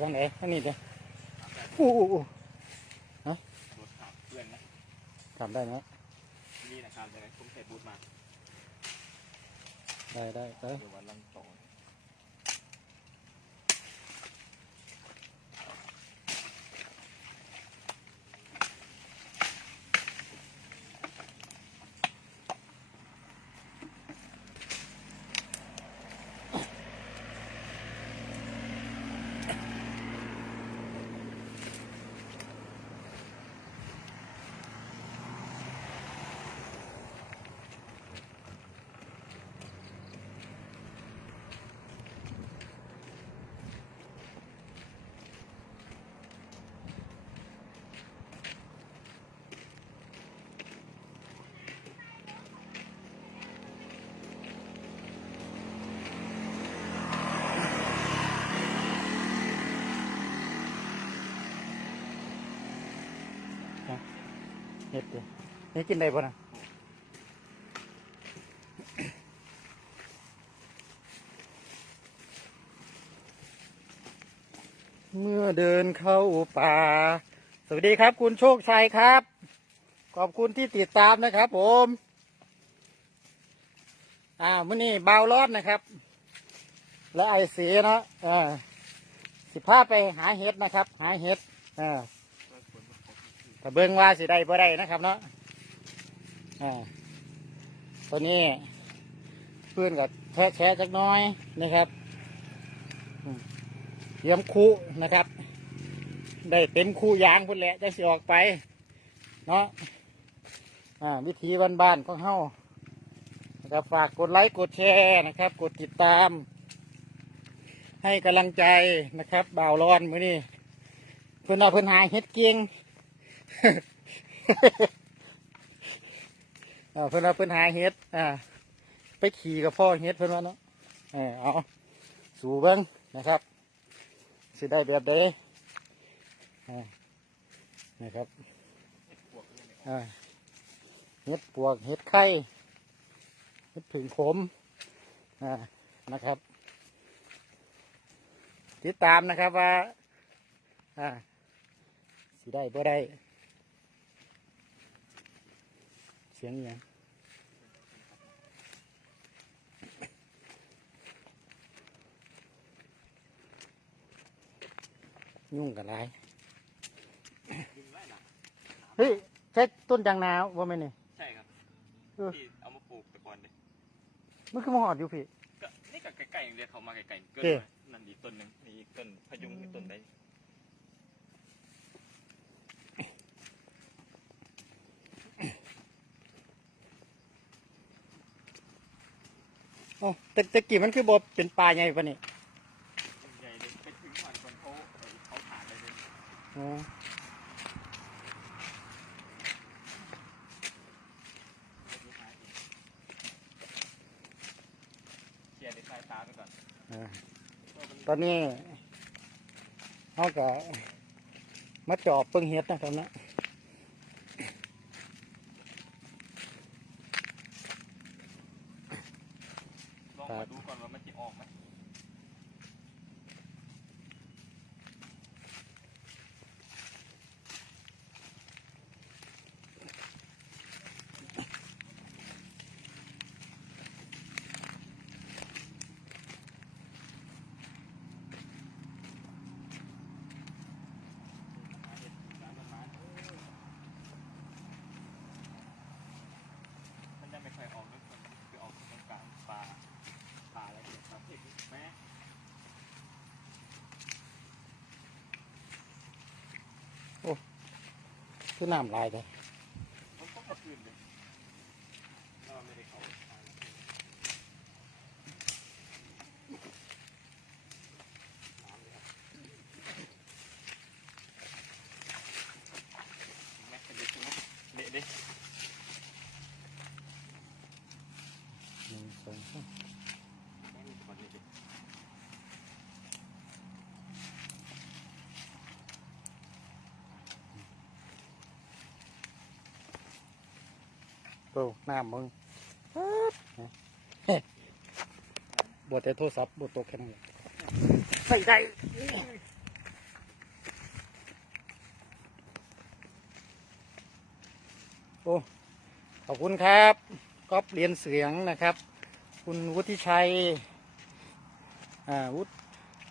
ทางไหนทางนี้เด้ออู้อู้อู้รถขับเพื่อนนะทำได้ไหมนี่นะครับเดี๋ยวผมใส่บูทมา ได้ได้ได้ เดี๋ยววันลังโต เฮ็ดเด้อนี่กินได้ป่ะนะเมื่อเดินเข้าป่า สวัสดีครับคุณโชคชัยครับ ขอบคุณที่ติดตามนะครับผมอ่ามื่อนี้เบารอดนะครับ และไอเสีเนาะอ่าสิพาไปหาเห็ดนะครับ หาเห็ดอ่า แต่เบิ่งว่าสิได้บ่ได้นะครับเนาะอ่าตัวนี้เพื่อนกับแช่แช่จักน้อยนะครับเตรียมคู่นะครับ ได้เต็มคู่ยางพุ่นแหละจะสิออกไป เนาะอ่าวิธีบ้านๆของเฮานะครับฝากกดไลค์กดแชร์นะครับ กดติดตาม ให้กำลังใจนะครับบ่าวร้อนมือนี่เพื่อนเอาเพื่อนหาเฮ็ดเกียง เอาเพื่อนเอาเพื่อนหาเฮ็ดอ่า ไปขี่กับพ่อเฮ็ดเพื่อนว่าเนาะเออเอาสู่เบิ้งนะครับสิได้แบบใดนะครับเฮ็ดปวกเฮ็ดไข่เฮ็ดผึ่งผมนะครับ ติดตามนะครับว่าอ่าสิได้บ่ได้ เสียงอหย่างยุ่งกันไรดึงไล่หลังเฮ้ยใช่ต้นยางนาว่าไหมเนี่ยใช่ครับเออที่เอามาปลูกแต่ก่อนเลยมันคือมหอดอยู่พี่ก็นี่ก็ใกล้ๆอย่างเดียวเขามาไกลๆเกินเอ๊ะไปนั่นอีกต้นหนึ่งนี่อีกต้นพยุงอีกต้นใด โอ้แต่แต่กี่มันคือบอเป็นปลาใหญ่ปะนี่ใหญ่เลยไปถึงวันคนเขาเขาผ่านไปเลยอ๋อเคลียร์ในสายตาไปก่อนอ่าตอนนี้เขาก็มาจอบเพิ่งเฮ็ดนะครับนะ ลองมาดูก่อนว่ามันจะออกไหม มันยังไม่ค่อยออกด้วยคนคือออกตรงกลางป่าป่าอะไรเนี่ยครับเห็นไหม คือน้ำลายเลย ตัหน้ามึงบวชแต่โทรศัพท์บวชตัวแค่มือใส่ได้โอ้ขอบคุณครับก๊อฟเรียนเสียงนะครับ คุณวุฒิชัยอ่าวุฒิ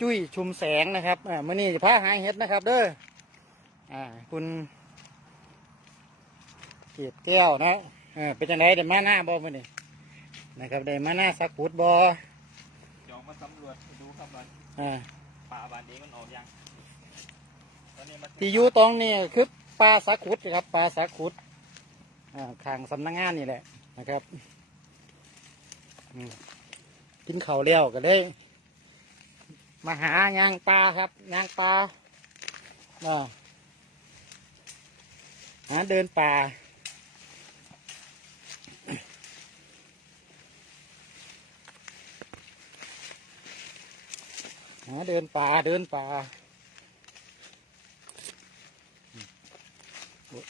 จุ้ยชุมแสงนะครับอ่ามือนี่ผ้าหายเฮ็ดนะครับ เด้ออ่าคุณเกียบแก้วนะ ออเป็นจังไดเดี๋ยวมาหน้าบอมื่อนี้นะครับได้มาหน้าสักขุดบอจองมาสำรวจดูครับว่าอ่าป่าบานเองมันออกยังตอนนี้มันที่อยู่ตรงนี้คือปลาสักขุดครับปลาสักขุดอ่าข้างสำนักงานนี่แหละนะครับอืมกินข้าวเลี้ยวก็เลยมาหายางปลาครับยางปลาอ่าหาเดินป่า หาเดินป่าเดินป่าอืมโอ๊ย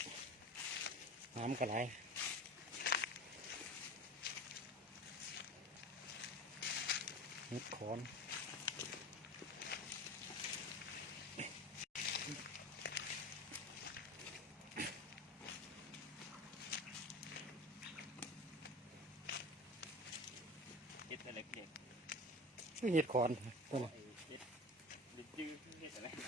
น้ำกระไรเห็ดขอนเห็ดอะไรเด็กนี่เห็ดขอนตัวนี้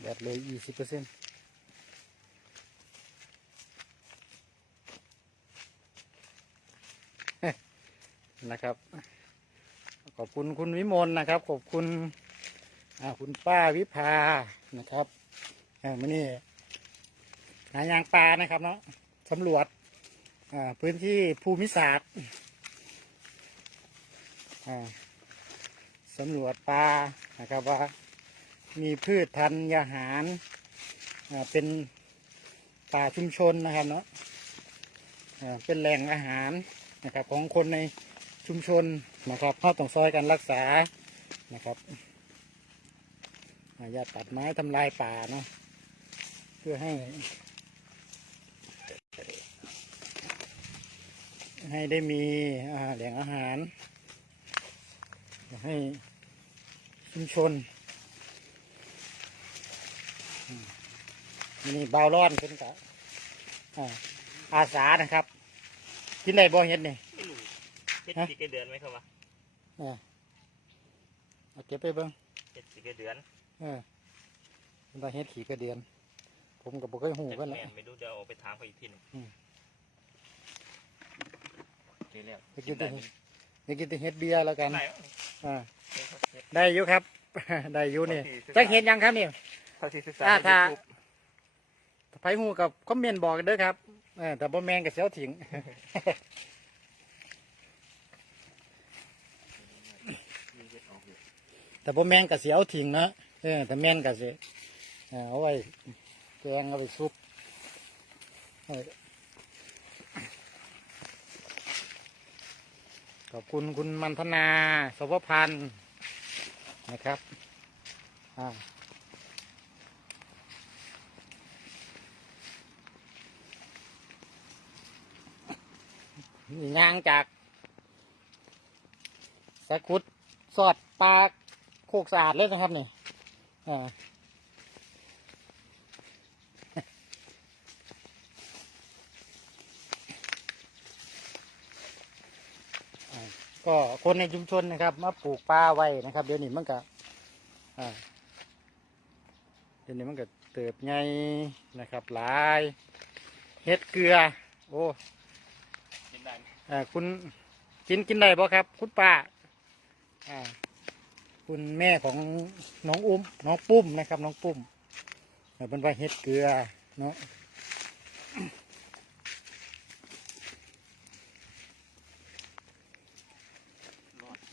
แบตเลยยี่สิบเปอร์เซ็นต์นะครับ ขอบคุณคุณวิมลนะครับ ขอบคุณคุณป้าวิภานะครับอ่ามื่อนี้หายางปลานะครับเนาะสำรวจพื้นที่ภูมิศาสตร์สำรวจปลานะครับว่า มีพืชธัญญาหารเป็นป่าชุมชนนะครับเนาะเป็นแหล่งอาหารนะครับของคนในชุมชนนะครับเข้าต้องซอยกันรักษานะครับอ่าอย่าตัดไม้ทำลายป่าเนาะเพื่อให้ให้ได้มีแหล่งอาหาร ให้ชุมชน นี่เบาร้อนขึ้นกับอ่าอาสานะครับ กินได้บ่เห็ดนี่ไม่รู้เห็ดฮะสีกระเดือนไหมครับวะอ่าเอาเก็บไปเบิ่งเห็ดสีกระเดือน เออมันได้เห็ดขี่กระเดียนผมกับบ่เคยหูจากกันแหแมละนไม่รู้เดี๋ยวเอาไปถามเขาอีกทีหนึงอืมเจอแล้วไปกินแต่ไปกินแต่เห็ดเบียร์แล้วกันไหนอ่าเห็ดได้อยู่ครับ ได้อยู่นี่จักเห็ดยังครับนี่เท่าที่ศึกษาอ่าในถ้า YouTube ไผหูกับคอมเมนต์บอกเด้อครับเออแต่บ่แมงกับเสียวถิง แต่บ่แมงกับเสียวถิงนะเออแต่แมนกับสิเออเอาไว้แกงเอาไปซุปขอบคุณคุณมันธนาสวพันธ์นะครับอ่า ยางจากสะกุดสอดปลาโคกสะอาดเลยนะครับนี่อ่าก็คนในชุมชนนะครับ มาปลูกปลาไว้นะครับ เดี๋ยวนี้มันก็อ่าเดี๋ยวนี้มันก็เติบใหญ่นะครับหลายเฮ็ดเกลือ โอ้ อ่าคุณกินกินได้บ่ครับ คุณป้าอ่าคุณแม่ของน้องอุ้มน้องปุ้มนะครับ น้องปุ้มเป็นว่าเฮ็ดเกลือเนาะ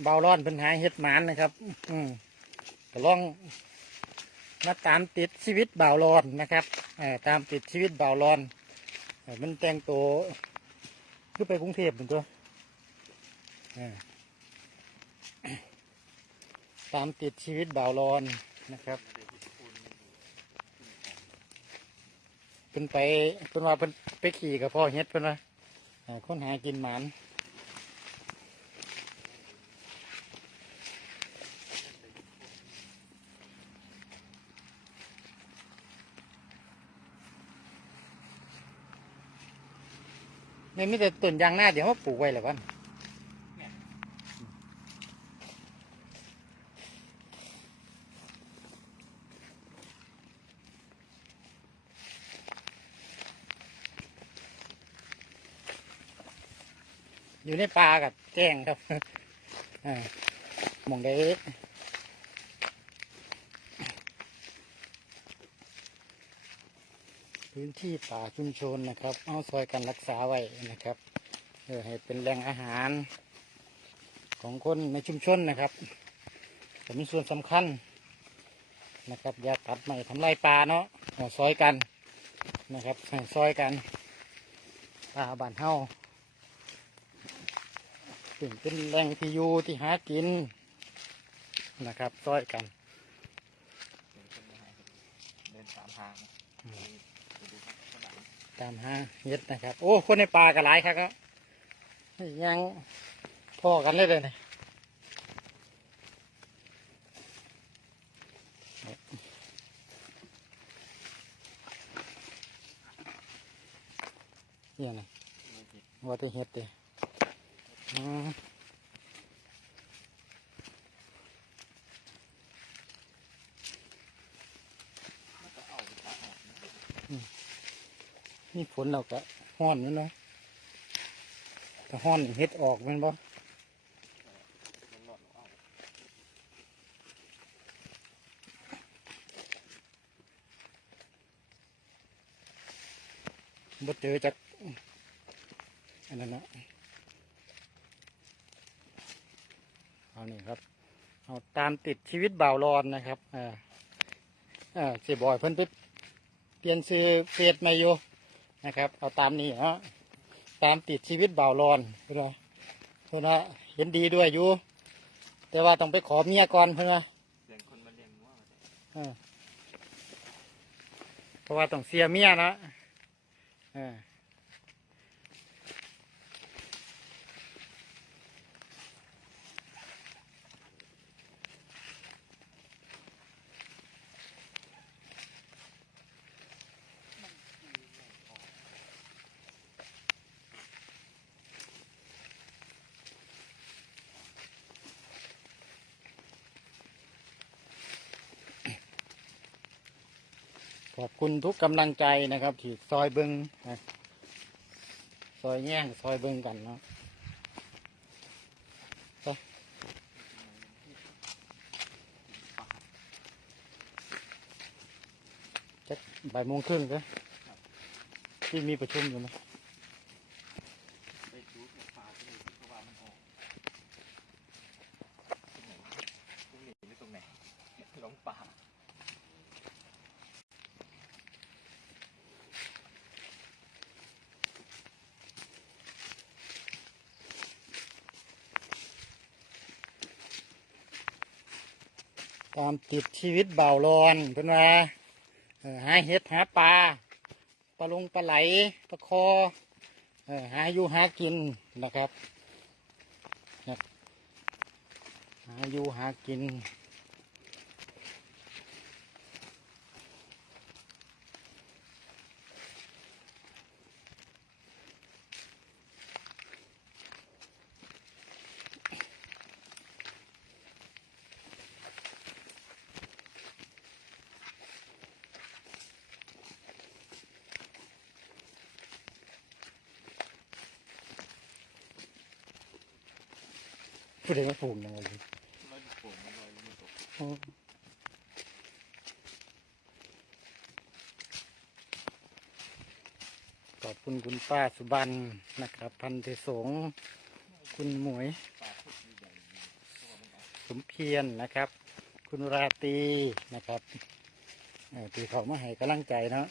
เบาร้อนเป็นหายเฮ็ดหมานนะครับ อืมก็ลองมาตามติดชีวิตเบาร้อนนะครับอตามติดชีวิตเบาร้อนมันแต่งตัว คือไปกรุงเทพเหมือนตัวตามติดชีวิตบ่าวรอนนะครับ เป็นไปเป็นว่าเป็นไปขี่กับพ่อเฮ็ดเป็นว่าอ่าคนหากินหมาน ไม่มีแต่ต้นยางหน้าเดี๋ยวเขาปลูกไว้แหละวันอยู่ในป่ากับแจ้งครับ อ่ามองได้ พื้นที่ป่าชุมชนนะครับ เอาซอยกันรักษาไว้นะครับเพื่อให้เป็นแหล่งอาหารของคนในชุมชนนะครับแต่มีส่วนสำคัญนะครับอย่าตัดไม้ทำลายป่าเนาะเอาซอยกันนะครับให้ซอยกันป่าบ้านเฮาถึงเป็นแหล่งที่อยู่ที่หากินนะครับซอยกัน เดินตามทางนะไปดูข้างหลัง ตามหาเย็ดนะครับ โอ้ คนในป่าก็หลายครับก็ยังพ่อกันเลยเลยนะเนี่ยนะว่าจะเห็ดเลยม มันก็เอาไปตากออกนะ นี่ฝนเราก็ห้อนนั่นเนาะถ้าห้อนเห็ดออกมันบ่มันหลอดเอาบ่เจอจากอันนั้นนะเอานี่ครับเอาตามติดชีวิตบ่าวรอนนะครับอ่าอ่าเสียบอยเพิ่นไปเปลี่ยนซื้อเฟซใหมาอยู่ นะครับ เอาตามนี้ฮะตามติดชีวิตบ่าวรอนเพื่อนเพื่อนว่าเห็นดีด้วยอยู่ แต่ว่าต้องไปขอเมียก่อนเพื่อนเพราะว่าต้องเสียเมียนะอ่า ขอบคุณทุกกำลังใจนะครับ ที่ซอยเบิงซอยแง่งซอยเบิงกันเนาะไปจะบ่ายโมงครึ่งก็ที่มีประชุมอยู่นะ ไปดูแค่ปลาที่นี่เพราะว่ามันออกตรงไหนตรงนี้หรือตรงไหนหลงป่า ติดชีวิตเบาลอนเพื่อนว่าหาเห็ดหาปลาปลาลงปลาไหลปลาคอหาอยู่หากินนะครับหาอยู่หากิน พูดถึงว่าผูกยังไงดีเราจะโป่งมันลอยมันตกขอบคุณคุณป้าสุบันนะครับ พันเทสงฆ์คุณหมวยปลาพุดใหญ่ๆเพราะว่ามันออกสมเพียรนะครับ คุณราตรีนะครับเอ่อตีเขามาให้กำลังใจเนาะ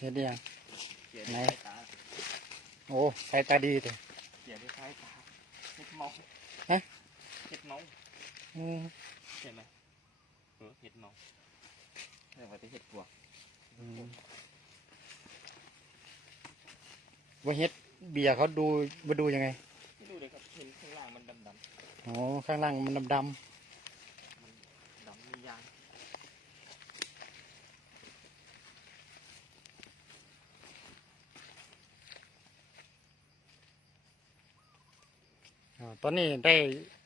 เห็นยังเกี่ยวไหนด้วยสายตาโอ้สายตาดีเลยเกี่ยวด้วยสายตาเห็ดเมาฮะเห็ดเมาอืมเห็นไหมเออเห็ดเมาเรียกว่าจะเห็ดปวกอืมว่าเฮ็ดเบียร์เขาดูมาดูยังไงไม่ดูเลยครับเห็นข้างล่างมันดำๆอ๋อข้างล่างมันดำมันดำมียาง ๆอ่า ตอนนี้ได้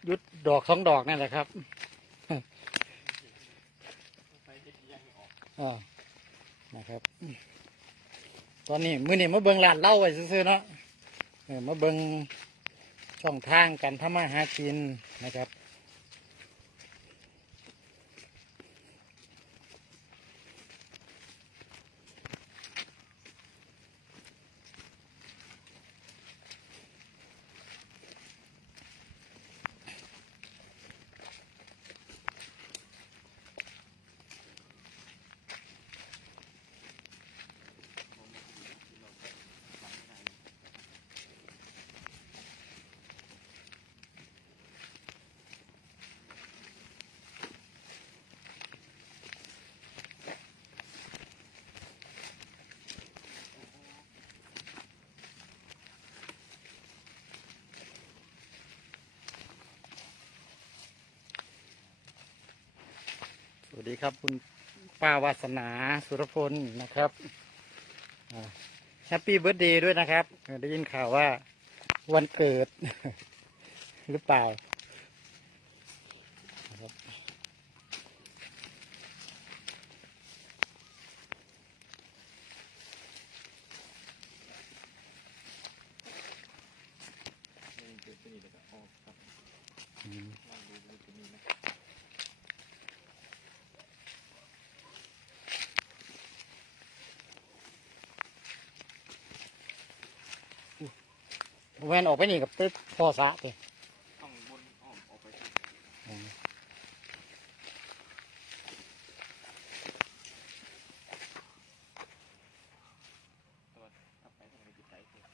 ยุดดอกสองดอกนั่นแหละครับอนะครับ ตอนนี้มื้อนี่มาเบิ่งร้านเล่าไว้ซื่อๆเนาะเออมาเบิงช่องทางการทำมาหากินนะครับ ส วัสดีครับคุณป้าวาสนาสุรพลนะครับแฮปปี้เบิร์ดเดย์ด้วยนะครับ ได้ยินข่าวว่าวันเกิดหรือเปล่านะครับ นี่เกิดขึ้นนี่แล้วก็ออกครับ อืม นั่งดูดูจะมีไหม แวนออกไปนี่กับตึ๊ดพอสะไปต้องบนอ้อมออกไปทาง อืม ตัวถ้าไปทางนี้จะไปเถอะ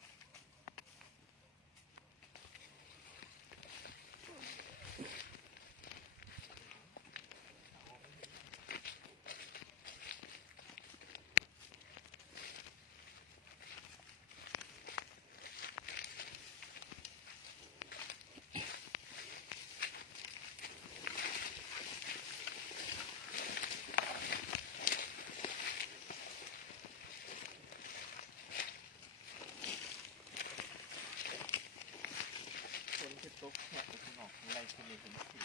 คนที่ตกแหกข้างนอกอะไรที่นี่ผมขี่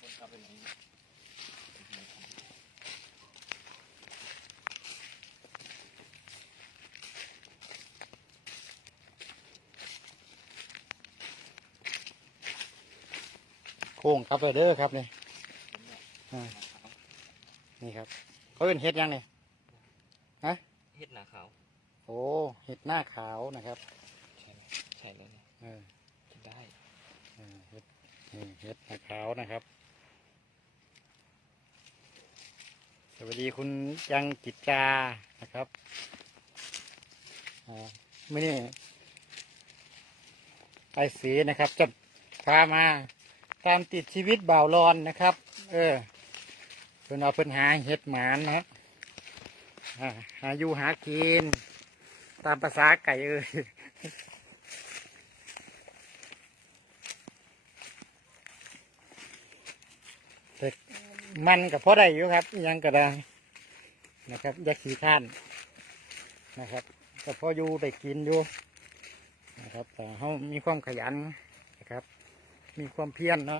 คนขับไปไหนเนี่ย โค้งครับเด้อครับนี่ผมเนี่ยอ่าหนาขาวนี่ครับ เขาเป็นเห็ดยังเนี่ยเฮ็ดหนาขาว โอ้เห็ดหน้าขาวนะครับ ใช่ไหมใช่แล้วเนี่ยเออกินได้เออเห็ดนี่เห็ดหน้าขาวนะครับสวัสดีคุณยังกิจจานะครับอ่าไม่นี่ไปสีนะครับจะพามา ตามติดชีวิตบ่าวรอนนะครับ เออเพิ่นเอาเพิ่นหาเห็ดหมานนะฮะหาอยู่หากิน ตามภาษาไก่เอ้ยมันกับพ่อได้อยู่ครับยังก็ได้นะครับอยาขี้ข้านนะครับก็พ่ออยู่ได้กินอยู่นะครับแต่เขามีความขยันนะครับ มีความเพียรนนะ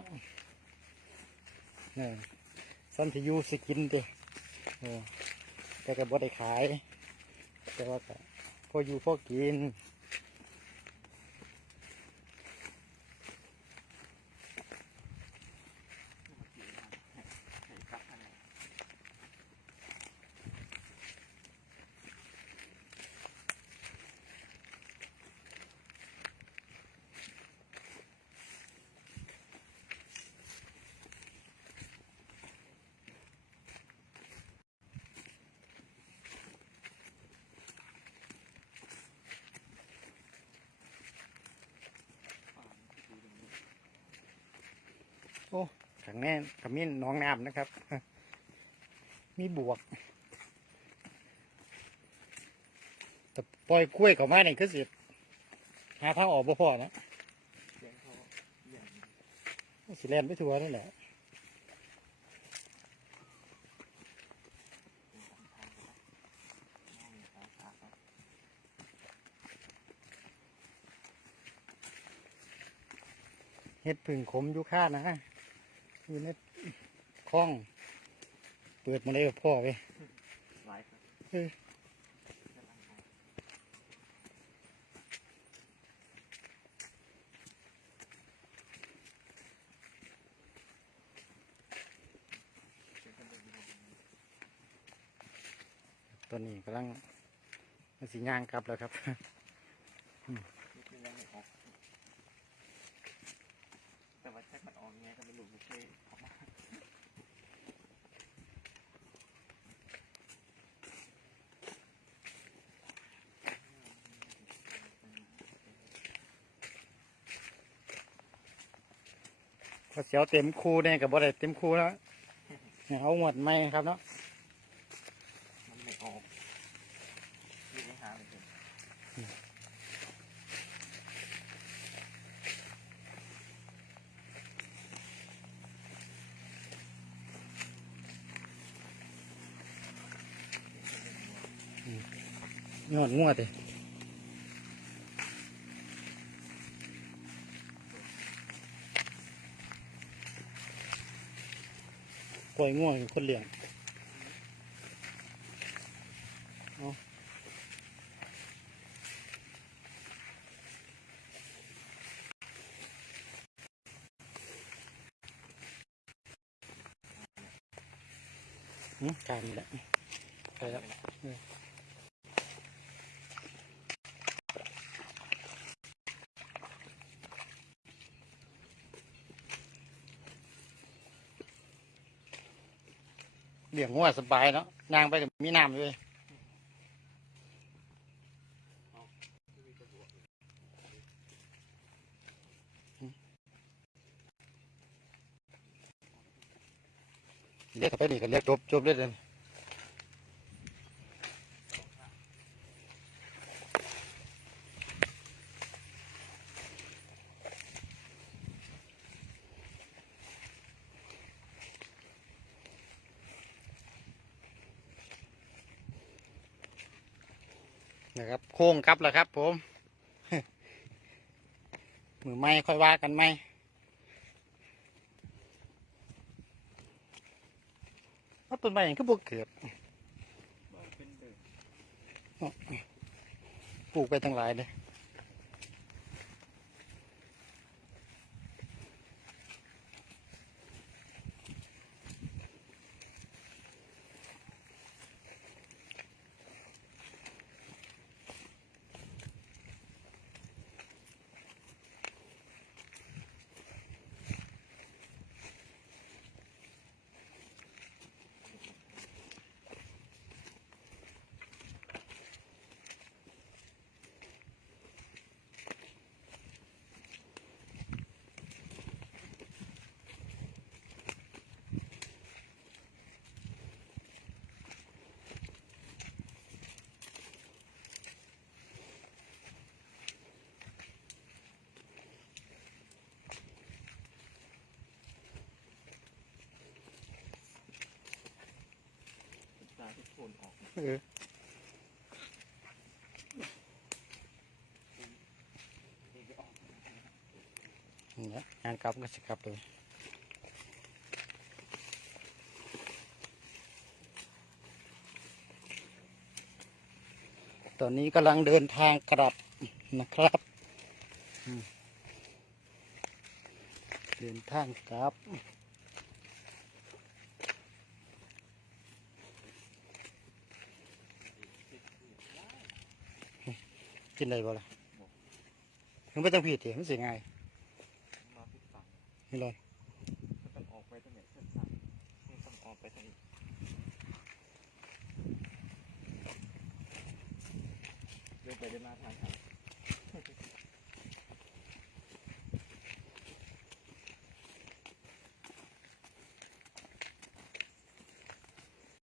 นี่สันติอยูสกินเด้แต่ก็บ่ได้ขาย แต่ว่าก็พออยู่พอกิน ขังแน่ขมิ้นน้องน้ำนะครับ มีบวกแต่ปล่อยกล้วยเข้ามาเนี่ยคือสิหาทางออกบ่พอนะสิแลนไปทัวร์นั่นแหละเฮ็ดผึ่งขมอยู่ข้านะ อยู่ในคลอง เปิดมาเลยกับพ่อไปหลายครับเออตอนนี้กำลังมันสิย่างกลับแล้วครับ นิดนึงยังไม่ออกแต่ว่าแค่มันออกไงก็ไม่รู้ไม่เคยออกมา พอเสียวเต็มคูเนี่ยกับบ่ได้เต็มคูแล้วเนี่ยเอาหมดไหมครับเนาะ มันไม่ออกนี่ไม่หาเลย ยอดงวดเลยกล้วยง่วงคนเลี้ยงเอาอืมการนี่แหละไปแล้วเลี้ยงงัวสบายเนาะนางไปกับมีน้ำด้วยเรียกไปนี่ก็เรียกจบจบเลยเดน นะครับ โค้งกลับแล้วครับ ผมมือไม่ค่อยว่ากันไหมว่าต้นไม้ยังก็บวเกิดว่าเป็นเดิมปลูกไปทั้งหลายเลย ทุกคนออกเออเองก็ออกนี่งานกลับก็สิกลับเลยตอนนี้กำลังเดินทางกลับนะครับ เดินทางกลับ กินได้บ่ล่ะมันไม่ต้องผิดเองมันสิง่ายมาพิษฝั่งนี่เลย